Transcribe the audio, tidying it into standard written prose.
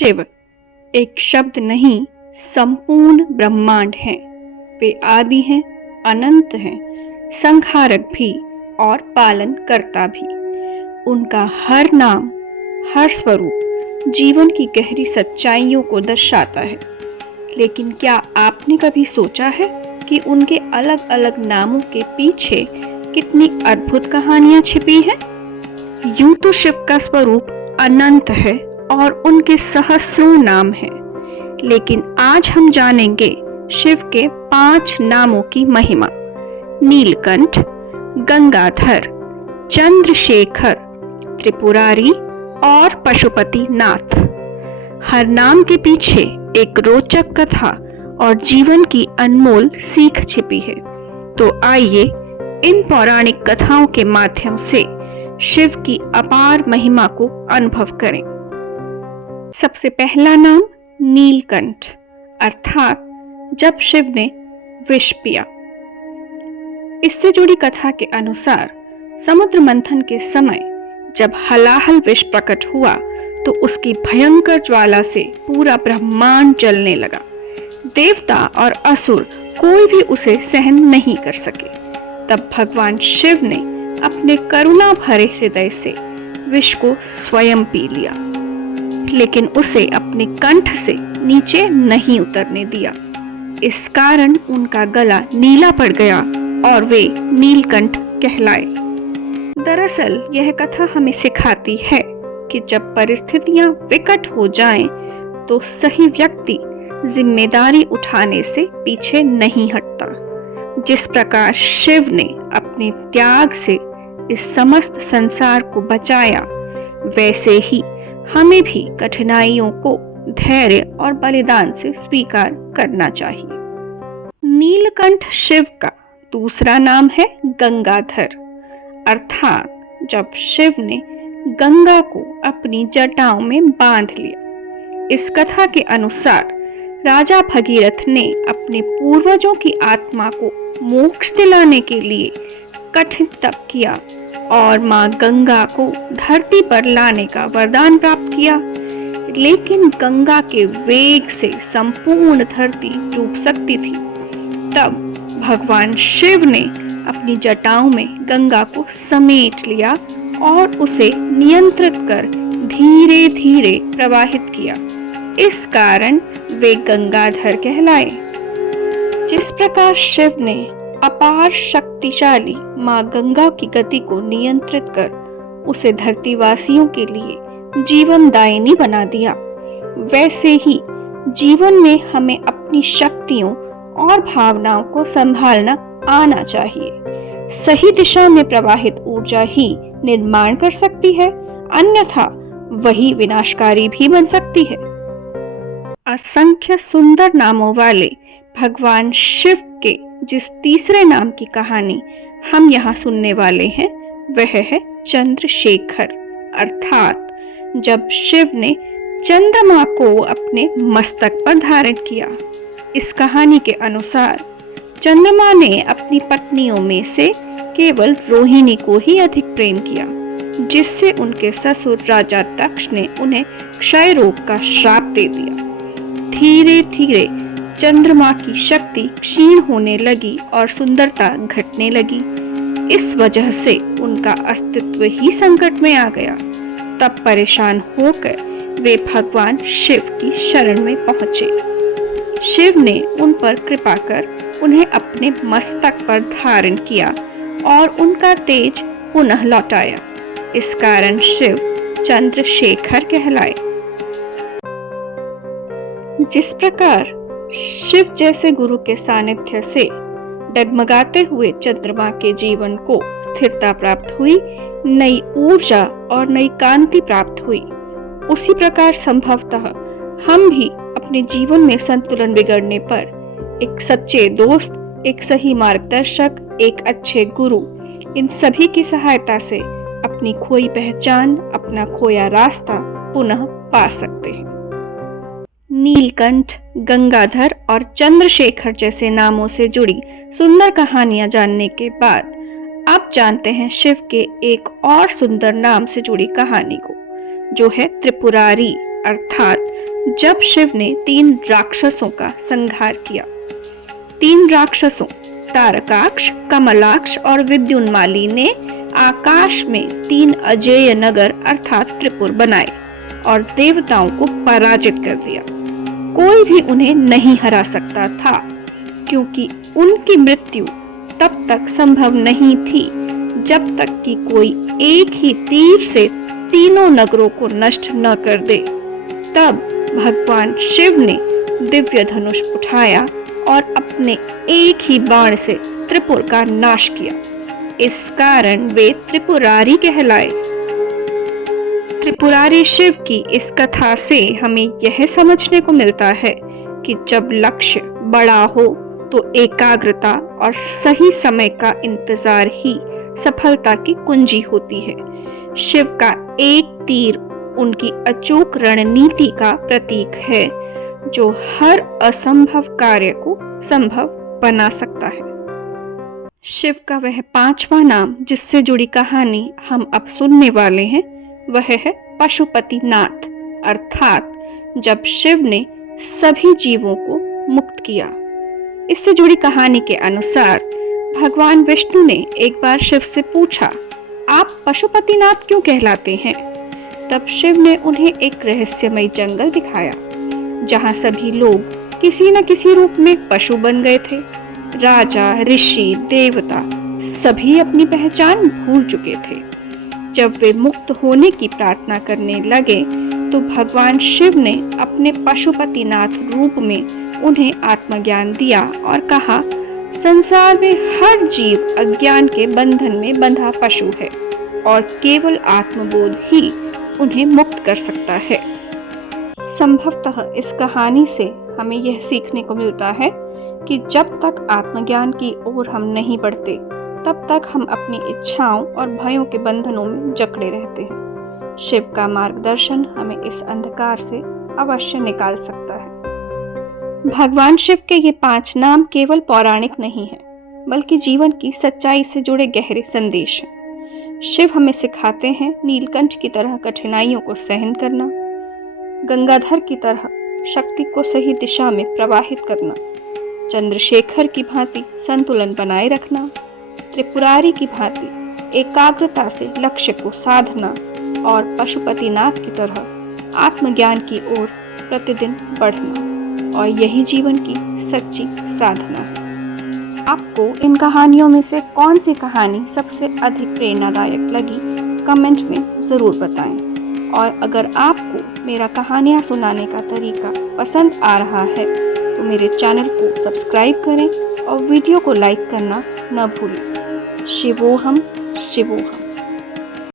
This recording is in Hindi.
शिव एक शब्द नहीं, संपूर्ण ब्रह्मांड हैं। वे आदि हैं, अनंत हैं, संहारक भी और पालन करता भी। उनका हर नाम, हर स्वरूप जीवन की गहरी सच्चाइयों को दर्शाता है। लेकिन क्या आपने कभी सोचा है कि उनके अलग अलग नामों के पीछे कितनी अद्भुत कहानियां छिपी हैं? यूं तो शिव का स्वरूप अनंत है और उनके सहस्रों नाम हैं, लेकिन आज हम जानेंगे शिव के 5 नामों की महिमा। नीलकंठ, गंगाधर, चंद्रशेखर, त्रिपुरारी और पशुपति नाथ। हर नाम के पीछे एक रोचक कथा और जीवन की अनमोल सीख छिपी है। तो आइए इन पौराणिक कथाओं के माध्यम से शिव की अपार महिमा को अनुभव करें। सबसे पहला नाम नीलकंठ, अर्थात जब शिव ने विष पिया। इससे जुड़ी कथा के अनुसार समुद्र मंथन के समय जब हलाहल विष प्रकट हुआ तो उसकी भयंकर ज्वाला से पूरा ब्रह्मांड जलने लगा। देवता और असुर कोई भी उसे सहन नहीं कर सके। तब भगवान शिव ने अपने करुणा भरे हृदय से विष को स्वयं पी लिया, लेकिन उसे अपने कंठ से नीचे नहीं उतरने दिया। इस कारण उनका गला नीला पड़ गया और वे नीलकंठ कहलाए। दरअसल यह कथा हमें सिखाती है कि जब परिस्थितियां विकट हो जाएं, तो सही व्यक्ति जिम्मेदारी उठाने से पीछे नहीं हटता। जिस प्रकार शिव ने अपने त्याग से इस समस्त संसार को बचाया, वैसे ही हमें भी कठिनाइयों को धैर्य और बलिदान से स्वीकार करना चाहिए। नीलकंठ शिव का दूसरा नाम है गंगाधर, अर्थात जब शिव ने गंगा को अपनी जटाओं में बांध लिया। इस कथा के अनुसार राजा भगीरथ ने अपने पूर्वजों की आत्मा को मोक्ष दिलाने के लिए कठिन तप किया और मां गंगा को धरती पर लाने का वरदान प्राप्त किया। लेकिन गंगा के वेग से संपूर्ण धरती डूब सकती थी। तब भगवान शिव ने अपनी जटाओं में गंगा को समेट लिया और उसे नियंत्रित कर धीरे धीरे प्रवाहित किया। इस कारण वे गंगाधर कहलाए। जिस प्रकार शिव ने अपार शक्तिशाली मां गंगा की गति को नियंत्रित कर उसे धरतीवासियों के लिए जीवनदायिनी बना दिया, वैसे ही जीवन में हमें अपनी शक्तियों और भावनाओं को संभालना आना चाहिए। सही दिशा में प्रवाहित ऊर्जा ही निर्माण कर सकती है, अन्यथा वही विनाशकारी भी बन सकती है। असंख्य सुंदर नामों वाले भगवान शिव के जिस तीसरे नाम की कहानी हम यहाँ सुनने वाले हैं, वह है चंद्रशेखर, अर्थात जब शिव ने चंद्रमा को अपने मस्तक पर धारण किया। इस कहानी के अनुसार चंद्रमा ने अपनी पत्नियों में से केवल रोहिणी को ही अधिक प्रेम किया, जिससे उनके ससुर राजा दक्ष ने उन्हें क्षय रोग का श्राप दे दिया। धीरे धीरे चंद्रमा की शक्ति क्षीण होने लगी और सुंदरता घटने लगी। इस वजह से उनका अस्तित्व ही संकट में आ गया। तब परेशान होकर वे भगवान शिव की शरण में पहुंचे। शिव ने उन पर कृपा कर उन्हें अपने मस्तक पर धारण किया और उनका तेज पुनः लौटाया। इस कारण शिव चंद्रशेखर कहलाए। जिस प्रकार शिव जैसे गुरु के सानिध्य से डगमगाते हुए चंद्रमा के जीवन को स्थिरता प्राप्त हुई, नई ऊर्जा और नई कांति प्राप्त हुई, उसी प्रकार संभवतः हम भी अपने जीवन में संतुलन बिगड़ने पर एक सच्चे दोस्त, एक सही मार्गदर्शक, एक अच्छे गुरु, इन सभी की सहायता से अपनी खोई पहचान, अपना खोया रास्ता पुनः पा सकते हैं। नीलकंठ, गंगाधर और चंद्रशेखर जैसे नामों से जुड़ी सुंदर कहानियां जानने के बाद अब जानते हैं शिव के एक और सुंदर नाम से जुड़ी कहानी को, जो है त्रिपुरारी, अर्थात जब शिव ने 3 राक्षसों का संहार किया। 3 राक्षसों तारकाक्ष, कमलाक्ष और विद्युन्माली ने आकाश में 3 अजेय नगर अर्थात त्रिपुर बनाए और देवताओं को पराजित कर दिया। कोई भी उन्हें नहीं हरा सकता था, क्योंकि उनकी मृत्यु तब तक संभव नहीं थी जब तक कि कोई एक ही तीर से तीनों नगरों को नष्ट न कर दे। तब भगवान शिव ने दिव्य धनुष उठाया और अपने एक ही बाण से त्रिपुर का नाश किया। इस कारण वे त्रिपुरारी कहलाए। त्रिपुरारी शिव की इस कथा से हमें यह समझने को मिलता है कि जब लक्ष्य बड़ा हो तो एकाग्रता और सही समय का इंतजार ही सफलता की कुंजी होती है। शिव का एक तीर उनकी अचूक रणनीति का प्रतीक है, जो हर असंभव कार्य को संभव बना सकता है। शिव का वह 5वां नाम जिससे जुड़ी कहानी हम अब सुनने वाले हैं, वह है पशुपतिनाथ, अर्थात जब शिव ने सभी जीवों को मुक्त किया। इससे जुड़ी कहानी के अनुसार भगवान विष्णु ने एक बार शिव से पूछा, आप पशुपतिनाथ क्यों कहलाते हैं? तब शिव ने उन्हें एक रहस्यमय जंगल दिखाया, जहां सभी लोग किसी न किसी रूप में पशु बन गए थे। राजा, ऋषि, देवता सभी अपनी पहचान भूल चुके थे। जब वे मुक्त होने की प्रार्थना करने लगे तो भगवान शिव ने अपने पशुपतिनाथ रूप में उन्हें आत्मज्ञान दिया और कहा, संसार में हर जीव अज्ञान के बंधन में बंधा पशु है और केवल आत्मबोध ही उन्हें मुक्त कर सकता है। संभवतः इस कहानी से हमें यह सीखने को मिलता है कि जब तक आत्मज्ञान की ओर हम नहीं बढ़ते, तब तक हम अपनी इच्छाओं और भयों के बंधनों में जकड़े रहते हैं। शिव का मार्गदर्शन हमें इस अंधकार से अवश्य निकाल सकता है। भगवान शिव के ये 5 नाम केवल पौराणिक नहीं है, बल्कि जीवन की सच्चाई से जुड़े गहरे संदेश हैं। शिव हमें सिखाते हैं नीलकंठ की तरह कठिनाइयों को सहन करना, गंगाधर की तरह शक्ति को सही दिशा में प्रवाहित करना, चंद्रशेखर की भांति संतुलन बनाए रखना, त्रिपुरारी की भांति एकाग्रता से लक्ष्य को साधना और पशुपतिनाथ की तरह आत्मज्ञान की ओर प्रतिदिन बढ़ना। और यही जीवन की सच्ची साधना है। आपको इन कहानियों में से कौन सी कहानी सबसे अधिक प्रेरणादायक लगी, कमेंट में ज़रूर बताएं। और अगर आपको मेरा कहानियाँ सुनाने का तरीका पसंद आ रहा है तो मेरे चैनल को सब्सक्राइब करें और वीडियो को लाइक करना न भूलें। शिवोहम शिवोहम।